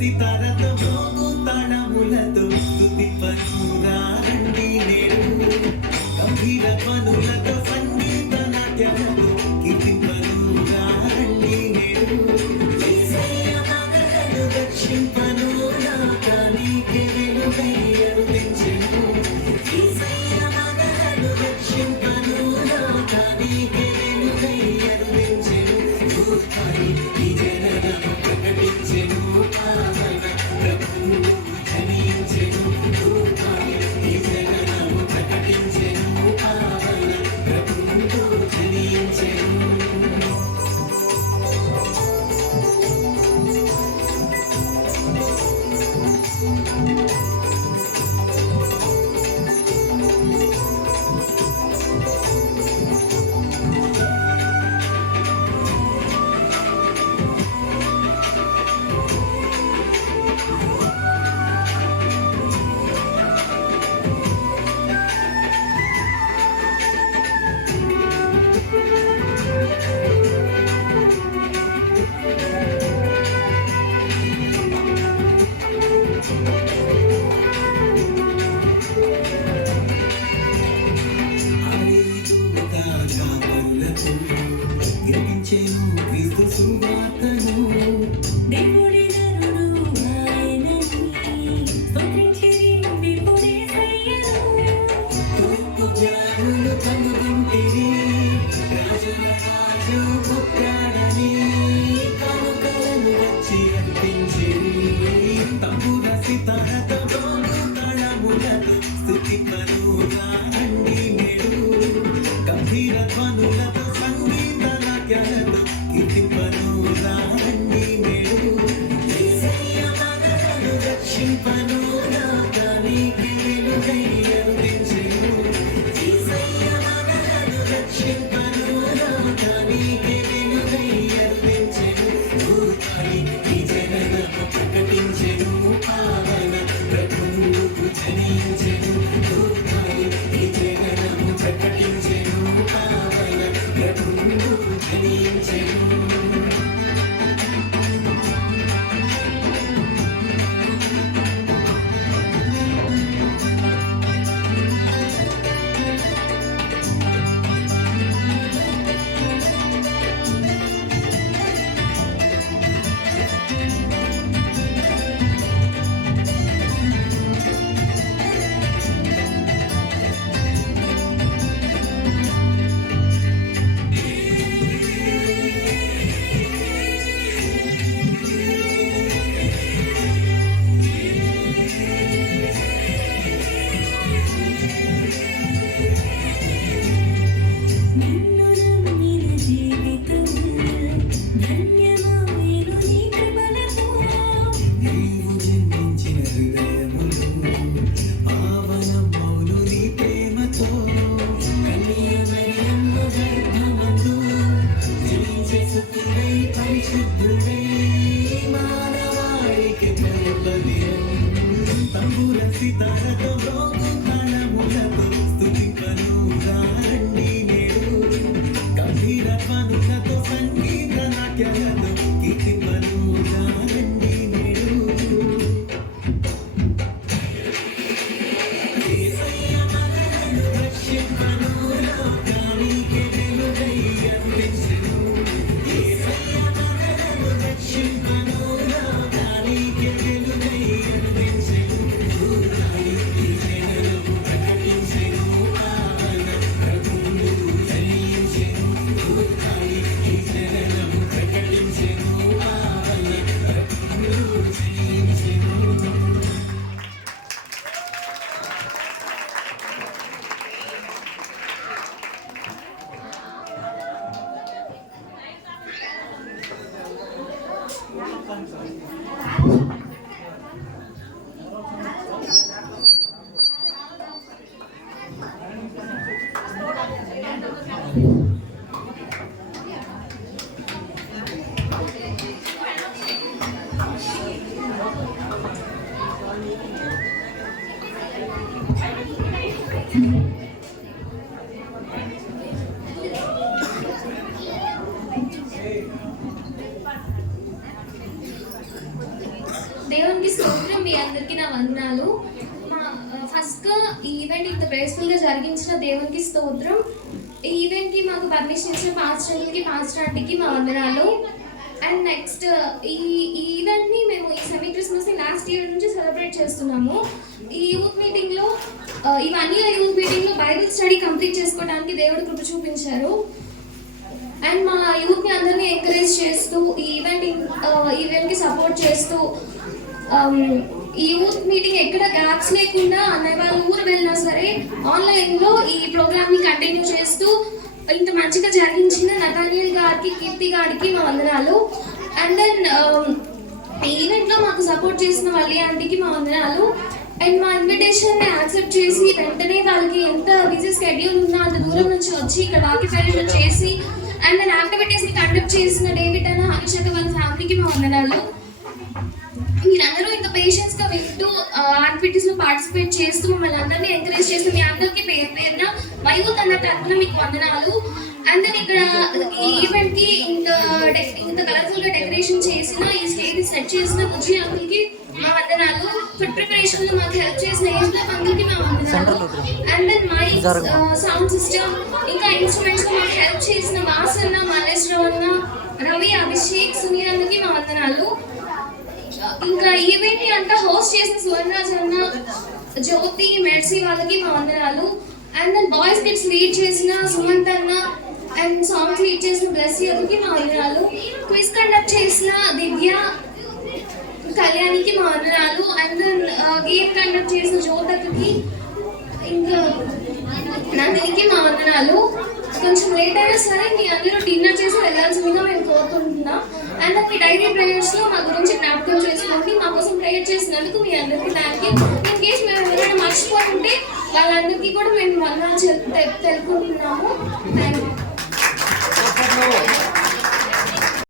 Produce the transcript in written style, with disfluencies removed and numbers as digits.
సితారతో మోగు తాళములతో స్తుతి పనురారండి నేడు గంభీర పనులతో సంగీత నాట్యాలతో కీర్తి పనురారండి నేడు యేసయ్య మగలను రక్షింపను లోకానికి వెలుగై అరుదించెను యేసయ్య మగలను రక్షింపను లోకానికి వెలుగై అరుదించెను ఈ జననము ప్రకటించెను పావన ప్రభువు జనించెను ఈ జననము ప్రకటించెను పావన ప్రభువు జనించెను గ్రహించెను క్రీస్తు సువార్తను దేవుడి నరుడు ఆయనని స్తుతించిరి విపుడేసయ్యను తూర్పు జ్ఞానులు కనుగొంటిరి రాజుల రాజు పుట్టాడని కానుకలను వచ్చి అర్పించిరి తంబుర సితారతో మోగు తాళములతో స్తుతి పనురారండి నేడు గంభీర ధ్వనులతో సంగీత నాట్యాలతో కీర్తి పనురారండి నేడు యేసయ్య మగలను రక్షింపను లోకానికి వెలుగై అరుదించెను యేసయ్య మగలను రక్షింపను లోకానికి వెలుగై అరుదించెను ఈ జననము ప్రకటించెను పావన ప్రభువు జనించెను ఈ జననము ప్రకటించెను పావన ప్రభువు జనించెను తంబుర సితారతో మోగు తాళములతో స్తుతి పనురారండి నేడు గంభీర ధ్వనులతో సంగీత నాట్యాలతో కీర్తి పనురారండి నేడు యేసయ్య మగలను రక్షింపను లోకానికి వెలుగై అర్పించెను యేసయ్య మగలను రక్షింపను లోకానికి వెలుగై అర్పించెను ఈ జననము ప్రకటించెను పావన ప్రభువు జనించెను ఈ జననము ప్రకటించెను పావన ప్రభువు జనించెను దేవునికి స్తోత్రం, మీ అందరికీ నా వందనాలు. ఫస్ట్గా ఈ ఈవెంట్ ఇంత గ్రేస్ఫుల్గా జరిగించిన దేవునికి స్తోత్రం. ఈ ఈవెంట్కి మాకు పర్మిషన్ ఇచ్చిన పాస్టర్కి, పాస్టర్ ఆంటీకి మా వందనాలు. అండ్ నెక్స్ట్ ఈ ఈవెంట్ని మేము ఈ సెమీ క్రిస్మస్ని లాస్ట్ ఇయర్ నుంచి సెలబ్రేట్ చేస్తున్నాము. ఈ యూత్ మీటింగ్లో ఈ 1 year యూత్ మీటింగ్లో బైబిల్ స్టడీ కంప్లీట్ చేసుకోవడానికి దేవుడు కృప చూపించారు. అండ్ మా యూత్ని అందరినీ ఎంకరేజ్ చేస్తూ ఈ ఈవెంట్కి సపోర్ట్ చేస్తూ ఈ యూత్ మీటింగ్ ఎక్కడ గ్యాప్స్ లేకుండా అన్నయ్య వాళ్ళ ఊరు వెళ్ళినా సరే ఆన్లైన్లో ఈ ప్రోగ్రామ్ని కంటిన్యూ చేస్తూ ఇంత మంచిగా జరిగించిన నతానియల్ గారికి, కీర్తి గారికి మా వందనాలు. అండ్ దెన్ ఈ ఈవెంట్లో మాకు సపోర్ట్ చేసిన వల్లి ఆంటీకి మా వందనాలు. అండ్ మా ఇన్విటేషన్ని యాక్సెప్ట్ చేసి వెంటనే వాళ్ళకి ఎంత బిజీ స్కెడ్యూల్ ఉన్నా అంత దూరం నుంచి వచ్చి ఇక్కడ వాక్య ఫెలోషిప్ చేసి అండ్ దెన్ యాక్టివిటీస్ని కండక్ట్ చేసిన డేవిడ్ అన్న, హరిషక వాళ్ళ ఫ్యామిలీకి మా వందనాలు. మీరందరూ ఇంత పేషెన్స్గా వింటూ యాక్టివిటీస్లో పార్టిసిపేట్ చేస్తూ మమ్మల్ని అందరినీ ఎంకరేజ్ చేస్తూ మీ అందరికీ పేరు పేరున మైయూత్ అన్న తరఫున మీకు వందనాలు. అండ్ దెన్ ఇక్కడ ఈ ఈవెంట్కి ఇంత కలర్ఫుల్గా డెకరేషన్ చేసిన, ఈ స్టేజ్ సెట్ చేసిన బుజ్జి అంకుల్కి మా వందనాలు. ఫుడ్ ప్రిపరేషన్లో మాకు హెల్ప్ చేసిన ఏజ్ గ్రూప్ అందరికీ మా వందనాలు. And then mic, sound system, ఇంకా ఇన్స్ట్రుమెంట్స్లో మాకు హెల్ప్ చేసిన వాసన్న, మల్లేశ్వరరావు అన్న, రవి, అభిషేక్, సునీల్ అన్నకి మా వందనాలు. ఇంకా ఈవెంట్ని అంతా హోస్ట్ చేసిన సువర్ణరాజ్ అన్న, జ్యోతి, మెర్సీ వాళ్ళకి మా వందనాలు. And then boys kids lead చేసిన సుమంత్ అన్న అండ్ సాంగ్స్ లీడ్ చేసిన బ్లెస్సీకి మా వందనాలు. క్విజ్ కండక్ట్ చేసిన దివ్య, కళ్యాణికి మా వందనాలు. అండ్ దెన్ గేమ్ కండక్ట్ చేసిన జ్యోతకి, ఇంకా నందినికి మా వందనాలు. కొంచెం లేట్ అయినా సరే మీ అందరూ డిన్నర్ చేసి వెళ్ళాల్సిందిగా మేము కోరుకుంటున్నాం. అండ్ మీ డైరీ ప్రేయర్స్లో మా గురించి జ్ఞాపకం చేసుకోండి. మా కోసం ప్రేయర్ చేసినందుకు మీ అందరికీ థ్యాంక్ యూ. ఇన్ కేస్ మేము ఎవరైనా మర్చిపోయి ఉంటే వాళ్ళందరికీ కూడా మేము వందనాలు తెలుపుకుంటున్నాము.